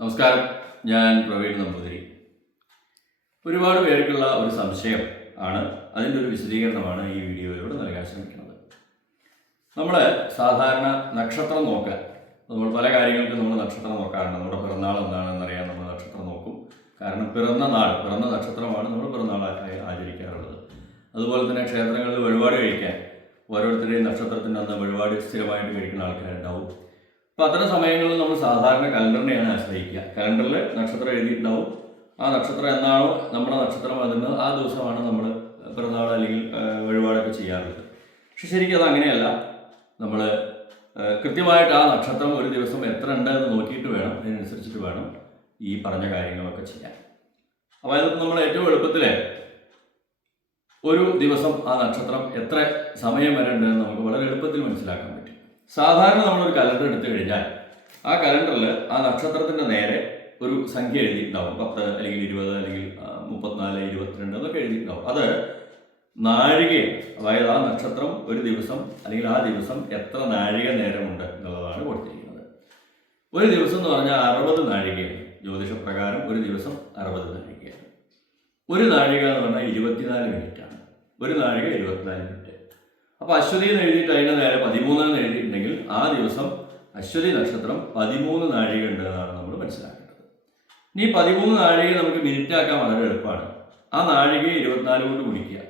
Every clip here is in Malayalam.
നമസ്കാരം. ഞാൻ പ്രവീൺ നമ്പൂതിരി. ഒരുപാട് പേർക്കുള്ള ഒരു സംശയം ആണ്. അതിന്റെ ഒരു വിശദീകരണമാണ് ഈ വീഡിയോയിലൂടെ നൽകാൻ ശ്രമിക്കുന്നത്. നമ്മൾ സാധാരണ നക്ഷത്രം നോക്കാൻ നമ്മൾ പല കാര്യങ്ങൾക്കും നമ്മൾ നക്ഷത്രം നോക്കാറുണ്ട്. നമ്മുടെ പിറന്നാൾ എന്താണെന്ന് അറിയാൻ നമ്മൾ നക്ഷത്രം നോക്കും. കാരണം പിറന്ന നാൾ പിറന്ന നക്ഷത്രമാണ് നമ്മൾ പിറന്നാളായി ആചരിക്കാറുള്ളത്. അതുപോലെ തന്നെ ക്ഷേത്രങ്ങളിൽ വഴിപാട് കഴിക്കാൻ ഓരോരുത്തരുടെയും നക്ഷത്രത്തിന്റെ അന്ന് വഴിപാട് സ്ഥിരമായിട്ട് കഴിക്കുന്ന ആൾക്കാരുണ്ടാവും. അപ്പോൾ അത്തരം സമയങ്ങളിൽ നമ്മൾ സാധാരണ കലണ്ടറിനെയാണ് ആശ്രയിക്കുക. കലണ്ടറിൽ നക്ഷത്രം എഴുതിയിട്ടുണ്ടാവും. ആ നക്ഷത്രം എന്നാണോ നമ്മുടെ നക്ഷത്രം വരുന്നത് ആ ദിവസമാണ് നമ്മൾ പിറന്നാൾ അല്ലെങ്കിൽ വഴിപാടൊക്കെ ചെയ്യാറുള്ളത്. പക്ഷെ ശരിക്കും അത് അങ്ങനെയല്ല. നമ്മൾ കൃത്യമായിട്ട് ആ നക്ഷത്രം ഒരു ദിവസം എത്ര ഉണ്ട് എന്ന് നോക്കിയിട്ട് വേണം. അതിനനുസരിച്ചിട്ട് വേണം ഈ പറഞ്ഞ കാര്യങ്ങളൊക്കെ ചെയ്യാൻ. അപ്പോൾ അതിനകത്ത് നമ്മൾ ഏറ്റവും എളുപ്പത്തിൽ ഒരു ദിവസം ആ നക്ഷത്രം എത്ര സമയം വരേണ്ടതെന്ന് നമുക്ക് വളരെ എളുപ്പത്തിൽ മനസ്സിലാക്കാൻ പറ്റും. സാധാരണ നമ്മളൊരു കലണ്ടർ എടുത്തു കഴിഞ്ഞാൽ ആ കലണ്ടറിൽ ആ നക്ഷത്രത്തിന്റെ നേരെ ഒരു സംഖ്യ എഴുതിയിട്ടുണ്ടാവും. പത്ത് അല്ലെങ്കിൽ ഇരുപത് അല്ലെങ്കിൽ മുപ്പത്തിനാല് ഇരുപത്തിരണ്ട് എന്നൊക്കെ എഴുതിയിട്ടുണ്ടാവും. അത് നാഴികയാണ് അതായത് ആ നക്ഷത്രം ഒരു ദിവസം അല്ലെങ്കിൽ ആ ദിവസം എത്ര നാഴിക നേരമുണ്ട് എന്നുള്ളതാണ് കൊടുത്തിരിക്കുന്നത്. ഒരു ദിവസം എന്ന് പറഞ്ഞാൽ അറുപത് നാഴികയാണ്. ജ്യോതിഷപ്രകാരം ഒരു ദിവസം അറുപത് നാഴികയാണ്. ഒരു നാഴിക എന്ന് പറഞ്ഞാൽ ഇരുപത്തിനാല് മിനിറ്റാണ്. ഒരു നാഴിക ഇരുപത്തിനാല് മിനിറ്റ്. അപ്പോൾ അശ്വതി എന്ന് എഴുതിയിട്ട് അതിന്റെ നേരെ പതിമൂന്ന് എന്ന് എഴുതിയിട്ടുണ്ടെങ്കിൽ ആ ദിവസം അശ്വതി നക്ഷത്രം പതിമൂന്ന് നാഴിക ഉണ്ട് എന്നാണ് നമ്മൾ മനസ്സിലാക്കേണ്ടത്. ഇനി പതിമൂന്ന് നാഴിക നമുക്ക് മിനിറ്റ് ആക്കാൻ വളരെ എളുപ്പമാണ്. ആ നാഴികയെ ഇരുപത്തിനാല് കൊണ്ട് ഗുണിക്കുക.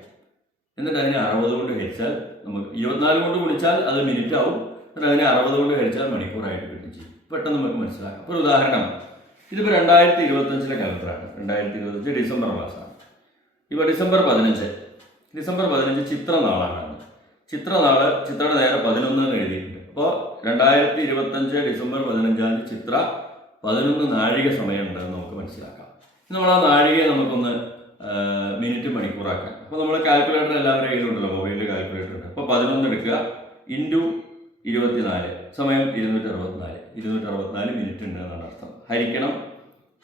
എന്നിട്ട് അതിനെ അറുപത് കൊണ്ട് ഹരിച്ചാൽ നമുക്ക് ഇരുപത്തിനാല് കൊണ്ട് ഗുണിച്ചാൽ അത് മിനിറ്റ് ആവും. എന്നിട്ട് അതിനെ അറുപത് കൊണ്ട് ഹരിച്ചാൽ മണിക്കൂറായിട്ട് കിട്ടും ചെയ്യും. പെട്ടെന്ന് നമുക്ക് മനസ്സിലാക്കാം. ഒരു ഉദാഹരണം. ഇതിപ്പോൾ രണ്ടായിരത്തി ഇരുപത്തഞ്ചിലെ കലണ്ടറാണ്. രണ്ടായിരത്തി ഇരുപത്തഞ്ച് ഡിസംബർ മാസമാണ്. ഇപ്പോൾ ഡിസംബർ പതിനഞ്ച്. ഡിസംബർ പതിനഞ്ച് ചിത്രനാളാണ് അന്ന്. ചിത്രനാൾ ചിത്രയുടെ നേരെ പതിനൊന്ന് എന്ന് എഴുതിയിട്ടുണ്ട്. അപ്പോൾ രണ്ടായിരത്തി ഇരുപത്തഞ്ച് ഡിസംബർ പതിനഞ്ചാം തീയതി ചിത്ര പതിനൊന്ന് നാഴിക സമയമുണ്ട് എന്ന് നമുക്ക് മനസ്സിലാക്കാം. നമ്മൾ ആ നാഴികയെ നമുക്കൊന്ന് മിനിറ്റ് മണിക്കൂറാക്കാം അപ്പോൾ നമ്മൾ കാൽക്കുലേറ്റർ എല്ലാവരുടെ കയ്യിലുണ്ടല്ലോ മൊബൈലിൽ കാൽക്കുലേറ്റർ ഉണ്ട്. അപ്പോൾ പതിനൊന്ന് എടുക്കുക ഇന്റു ഇരുപത്തിനാല് സമയം ഇരുന്നൂറ്റി അറുപത്തിനാല് ഇരുന്നൂറ്റി അറുപത്തിനാല് മിനിറ്റ് ഉണ്ട് എന്നാണ് അർത്ഥം. ഹരിക്കണം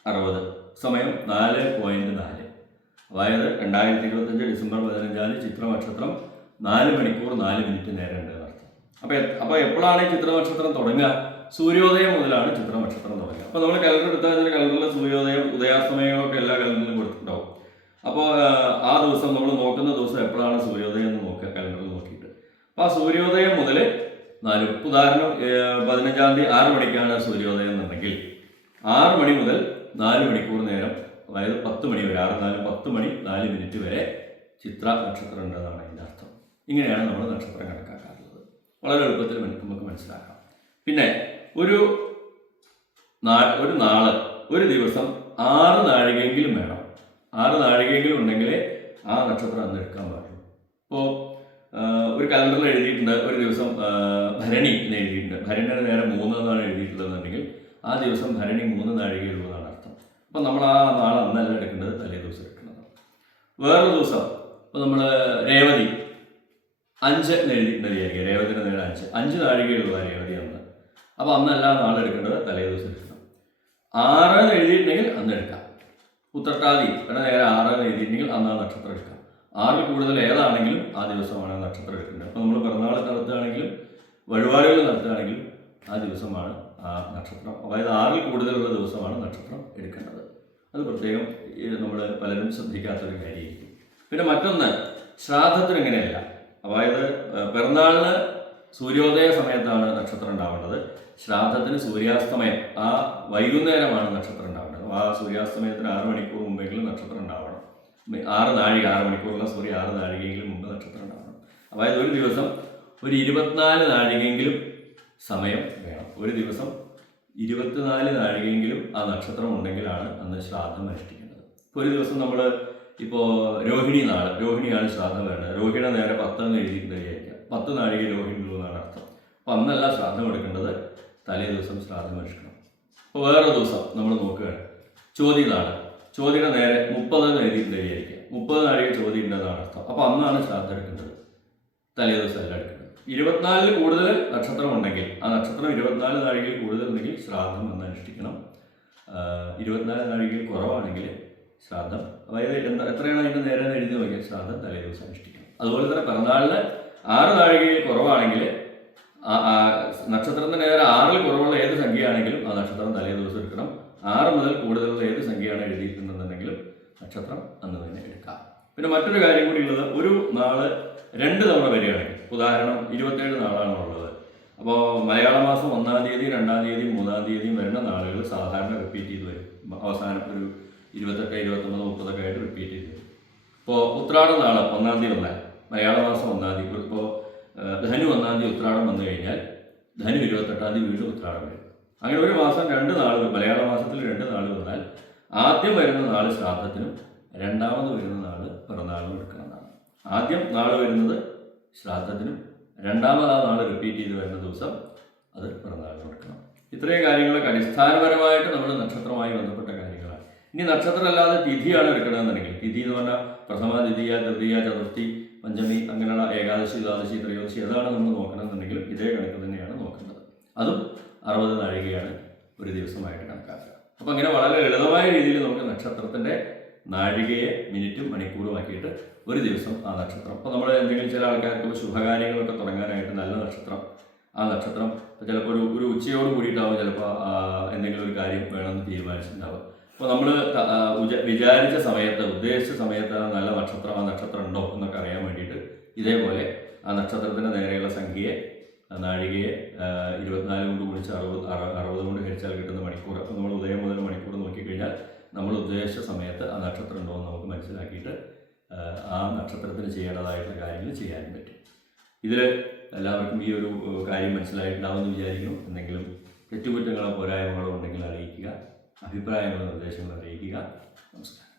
അറുപത് സമയം നാല് പോയിന്റ് നാല്. അതായത് രണ്ടായിരത്തി ഇരുപത്തഞ്ച് ഡിസംബർ പതിനഞ്ചാം തീയതി ചിത്ര നാല് മണിക്കൂർ നാല് മിനിറ്റ് നേരം ഉണ്ട് എന്നർത്ഥം. അപ്പോൾ അപ്പോൾ എപ്പോഴാണ് ഈ ചിത്ര നക്ഷത്രം തുടങ്ങുക? സൂര്യോദയം മുതലാണ് ചിത്ര നക്ഷത്രം തുടങ്ങുക. അപ്പോൾ നമ്മൾ കലണ്ടർ എടുത്താൽ അതിന്റെ കലണ്ടറിൽ സൂര്യോദയം ഉദയാസ്തമയങ്ങളൊക്കെ എല്ലാ കലണ്ടറിലും കൊടുത്തിട്ടുണ്ടാവും. അപ്പോൾ ആ ദിവസം നമ്മൾ നോക്കുന്ന ദിവസം എപ്പോഴാണ് സൂര്യോദയം എന്ന് നോക്കുക കലണ്ടറിൽ നോക്കിയിട്ട്. അപ്പോൾ ആ സൂര്യോദയം മുതൽ നാല് ഉദാഹരണം പതിനഞ്ചാം തീയതി ആറ് മണിക്കാണ് സൂര്യോദയം എന്നുണ്ടെങ്കിൽ ആറ് മണി മുതൽ നാല് മണിക്കൂർ നേരം അതായത് പത്ത് മണി വരെ ആറ് നാല് പത്ത് മണി നാല് മിനിറ്റ് വരെ ചിത്ര നക്ഷത്രം ഉണ്ടെന്നാണ് അതിന്റെ അർത്ഥം. ഇങ്ങനെയാണ് നമ്മൾ നക്ഷത്രം കണക്കാക്കാറുള്ളത്. വളരെ എളുപ്പത്തിൽ നമുക്ക് മനസ്സിലാക്കാം. പിന്നെ ഒരു നാ ഒരു നാൾ ഒരു ദിവസം ആറ് നാഴികയെങ്കിലും വേണം. ആറ് നാഴികയെങ്കിലും ഉണ്ടെങ്കിലേ ആ നക്ഷത്രം അന്ന് എടുക്കാൻ പാടുള്ളൂ. ഇപ്പോൾ ഒരു കലണ്ടറിൽ എഴുതിയിട്ടുണ്ട് ഒരു ദിവസം ഭരണി എന്ന് എഴുതിയിട്ടുണ്ട്. ഭരണിയുടെ നേരെ മൂന്നെന്നാണ് എഴുതിയിട്ടുള്ളതെന്നുണ്ടെങ്കിൽ ആ ദിവസം ഭരണി മൂന്ന് നാഴികയുള്ളതാണ് അർത്ഥം. അപ്പം നമ്മൾ ആ നാളെ അന്നല്ല എടുക്കേണ്ടത് തലേ ദിവസം എടുക്കുന്നതാണ് വേറൊരു ദിവസം ഇപ്പോൾ നമ്മൾ രേവതി അഞ്ച് എഴുതിയിട്ടുണ്ട് വിചാരിക്കുക രേവതിയുടെ അഞ്ച്. അഞ്ച് നാഴികയുള്ള രേവതി അന്ന്. അപ്പോൾ അന്നല്ല നാളെടുക്കേണ്ടത് തലേ ദിവസം എടുക്കണം. ആറ് എഴുതിയിട്ടുണ്ടെങ്കിൽ അന്ന് എടുക്കാം. ഉത്രട്ടാതി ഇവിടെ നേരെ ആറ് എഴുതിയിട്ടുണ്ടെങ്കിൽ അന്ന് ആ നക്ഷത്രം എടുക്കാം. ആറിൽ കൂടുതൽ ഏതാണെങ്കിലും ആ ദിവസമാണ് ആ നക്ഷത്രം എടുക്കേണ്ടത്. അപ്പോൾ നമ്മൾ പിറന്നാൾ നടത്തുകയാണെങ്കിലും വഴിപാടുകൾ നടത്തുകയാണെങ്കിലും ആ ദിവസമാണ് ആ നക്ഷത്രം. അതായത് ആറിൽ കൂടുതലുള്ള ദിവസമാണ് നക്ഷത്രം എടുക്കേണ്ടത്. അത് പ്രത്യേകം നമ്മൾ പലരും ശ്രദ്ധിക്കാത്തൊരു കാര്യമായിരിക്കും. പിന്നെ മറ്റൊന്ന് ശ്രാദ്ധത്തിന് ഇങ്ങനെയല്ല അതായത് പിറന്നാളിന് സൂര്യോദയ സമയത്താണ് നക്ഷത്രം ഉണ്ടാവേണ്ടത്. ശ്രാദ്ധത്തിന് സൂര്യാസ്തമയം ആ വൈകുന്നേരമാണ് നക്ഷത്രം ഉണ്ടാവേണ്ടത്. ആ സൂര്യാസ്തമയത്തിന് ആറ് മണിക്കൂർ മുമ്പെങ്കിലും നക്ഷത്രം ഉണ്ടാവണം. ആറ് നാഴിക ആറ് മണിക്കൂറുള്ള സൂര്യ ആറ് നാഴികയെങ്കിലും മുമ്പ് നക്ഷത്രം ഉണ്ടാവണം. അതായത് ഒരു ദിവസം ഒരു ഇരുപത്തിനാല് നാഴികയെങ്കിലും സമയം വേണം. ഒരു ദിവസം ഇരുപത്തിനാല് നാഴികയെങ്കിലും ആ നക്ഷത്രം ഉണ്ടെങ്കിലാണ് അന്ന് ശ്രാദ്ധം അനുഷ്ഠിക്കേണ്ടത്. ഇപ്പോൾ ഒരു ദിവസം നമ്മൾ ഇപ്പോൾ രോഹിണി നാളെ രോഹിണിയാണ് ശ്രാദ്ധം വേണ്ടത് രോഹിണി നേരെ പത്തെന്ന് എഴുതിയിട്ടുണ്ട് വിചാരിക്കുക. പത്ത് നാഴിക രോഹിണി എന്നാണ് അർത്ഥം. അപ്പം അന്നല്ല ശ്രാദ്ധം എടുക്കേണ്ടത് തലേ ദിവസം ശ്രാദ്ധം എടുക്കണം. അപ്പോൾ വേറെ ദിവസം നമ്മൾ നോക്കുകയാണ്. ചോതി നാട്. ചോതിയുടെ നേരെ മുപ്പത് എന്ന് എഴുതിയിട്ടുണ്ട് വിചാരിക്കുക. മുപ്പത് നാഴിക ചോദ്യം ഉണ്ടെന്നാണ് അർത്ഥം. അപ്പോൾ അന്നാണ് ശ്രാദ്ധം എടുക്കേണ്ടത്. തലേ ദിവസം അല്ല എടുക്കുന്നത് ഇരുപത്തിനാലിൽ കൂടുതൽ നക്ഷത്രം ഉണ്ടെങ്കിൽ ആ നക്ഷത്രം ഇരുപത്തിനാല് നാഴികയിൽ കൂടുതൽ ഉണ്ടെങ്കിൽ ശ്രാദ്ധം എന്ന് അനുഷ്ഠിക്കണം. ഇരുപത്തിനാല് നാഴികയിൽ കുറവാണെങ്കിൽ ശ്രാദ്ധം. അതായത് എന്താ എത്രയാണ് അതിന്റെ നേരെ എഴുതി നോക്കിയാൽ ശ്രാദ്ധം തലേ ദിവസം അനുഷ്ഠിക്കണം അതുപോലെ തന്നെ പിറന്നാളിന് ആറ് താഴികയിൽ കുറവാണെങ്കിൽ നക്ഷത്രത്തിന് നേരെ ആറിൽ കുറവുള്ള ഏത് സംഖ്യയാണെങ്കിലും ആ നക്ഷത്രം തലേ ദിവസം എടുക്കണം. ആറ് മുതൽ കൂടുതലുള്ള ഏത് സംഖ്യയാണ് എഴുതിയിട്ടുണ്ടെന്നുണ്ടെങ്കിലും നക്ഷത്രം അന്ന് തന്നെ എടുക്കാം. പിന്നെ മറ്റൊരു കാര്യം കൂടി ഉള്ളത് ഒരു നാൾ രണ്ട് തവണ വരികയാണെങ്കിൽ ഉദാഹരണം ഇരുപത്തേഴ് നാളാണ് ഉള്ളത്. അപ്പോൾ മലയാള മാസം ഒന്നാം തീയതി രണ്ടാം തീയതി മൂന്നാം തീയതിയും വരുന്ന നാളുകൾ സാധാരണ റിപ്പീറ്റ് ചെയ്ത് വരും. അവസാനം ഒരു ഇരുപത്തെട്ട് ഇരുപത്തൊമ്പത് മുപ്പതൊക്കെ ആയിട്ട് റിപ്പീറ്റ് ചെയ്തു. ഇപ്പോൾ ഉത്രാട നാളെ ഒന്നാം തീയതി വന്നാൽ മലയാള മാസം ഒന്നാം തീയതി ഇപ്പോൾ ധനു ഒന്നാം തീയതി ഉത്രാടം വന്നു കഴിഞ്ഞാൽ ധനു ഇരുപത്തെട്ടാം തീയതി വീണ്ടും ഉത്രാടം വരും. അങ്ങനെ ഒരു മാസം രണ്ട് നാളുകൾ മലയാള മാസത്തിൽ രണ്ട് നാൾ വന്നാൽ ആദ്യം വരുന്ന നാൾ ശ്രാദ്ധത്തിനും രണ്ടാമത് വരുന്ന നാൾ പിറന്നാളും എടുക്കുന്നതാണ് ആദ്യം നാൾ വരുന്നത് ശ്രാദ്ധത്തിനും രണ്ടാമത് ആ നാൾ റിപ്പീറ്റ് ചെയ്ത് വരുന്ന ദിവസം അത് പിറന്നാളിനും എടുക്കണം. ഇത്രയും കാര്യങ്ങളൊക്കെ അടിസ്ഥാനപരമായിട്ട് നമ്മൾ ഇനി നക്ഷത്രം അല്ലാതെ തിഥിയാണ് എടുക്കണമെന്നുണ്ടെങ്കിൽ. തിഥി എന്ന് പറഞ്ഞാൽ പ്രഥമ ദ്വിതീയ തൃതീയ ചതുർത്ഥി പഞ്ചമി അങ്ങനെയുള്ള ഏകാദശി ദ്വാദശി ത്രയോദശി ഏതാണ് നമ്മൾ നോക്കണമെന്നുണ്ടെങ്കിൽ ഇതേ കണക്ക് തന്നെയാണ് നോക്കേണ്ടത്. അതും അറുപത് നാഴികയാണ് ഒരു ദിവസമായിട്ട് കണക്കാക്കുക. അപ്പോൾ അങ്ങനെ വളരെ ലളിതമായ രീതിയിൽ നമുക്ക് നക്ഷത്രത്തിന്റെ നാഴികയെ മിനിറ്റും മണിക്കൂറും ആക്കിയിട്ട് ഒരു ദിവസം ആ നക്ഷത്രം. അപ്പോൾ നമ്മൾ എന്തെങ്കിലും ചില ആൾക്കാർക്ക് ശുഭകാര്യങ്ങളൊക്കെ തുടങ്ങാനായിട്ട് നല്ല നക്ഷത്രം. ആ നക്ഷത്രം ചിലപ്പോൾ ഒരു ഒരു ഉച്ചയോട് കൂടിയിട്ടാവും ചിലപ്പോൾ എന്തെങ്കിലും ഒരു കാര്യം വേണമെന്ന് തീരുമാനിച്ചിട്ടുണ്ടാവും അപ്പോൾ നമ്മൾ വിചാരിച്ച സമയത്ത് ഉദ്ദേശിച്ച സമയത്ത് നല്ല നക്ഷത്രം ആ നക്ഷത്രം ഉണ്ടോ എന്നൊക്കെ അറിയാൻ വേണ്ടിയിട്ട് ഇതേപോലെ ആ നക്ഷത്രത്തിന്റെ നേരെയുള്ള സംഖ്യയെ നാഴികയെ ഇരുപത്തിനാല് കൊണ്ട് ഗുണിച്ച് അറുപത് അറു- അറുപത് കൊണ്ട് ഹരിച്ചാൽ കിട്ടുന്ന മണിക്കൂർ അപ്പോൾ നമ്മൾ ഉദയം മുതൽ മണിക്കൂർ നോക്കിക്കഴിഞ്ഞാൽ നമ്മൾ ഉദ്ദേശിച്ച സമയത്ത് ആ നക്ഷത്രം ഉണ്ടോ എന്ന് നമുക്ക് മനസ്സിലാക്കിയിട്ട് ആ, നക്ഷത്രത്തിന് ചെയ്യേണ്ടതായിട്ടുള്ള കാര്യങ്ങൾ ചെയ്യാനും പറ്റും. ഇതിൽ എല്ലാവർക്കും ഈ ഒരു കാര്യം മനസ്സിലായിട്ടുണ്ടാവുമെന്ന് വിചാരിക്കുന്നു. എന്തെങ്കിലും തെറ്റുകുറ്റങ്ങളോ പോരായ്മകളോ ഉണ്ടെങ്കിൽ അറിയിക്കുക. അഭിപ്രായങ്ങളോ നിർദ്ദേശങ്ങളും അറിയിക്കുക. നമസ്കാരം.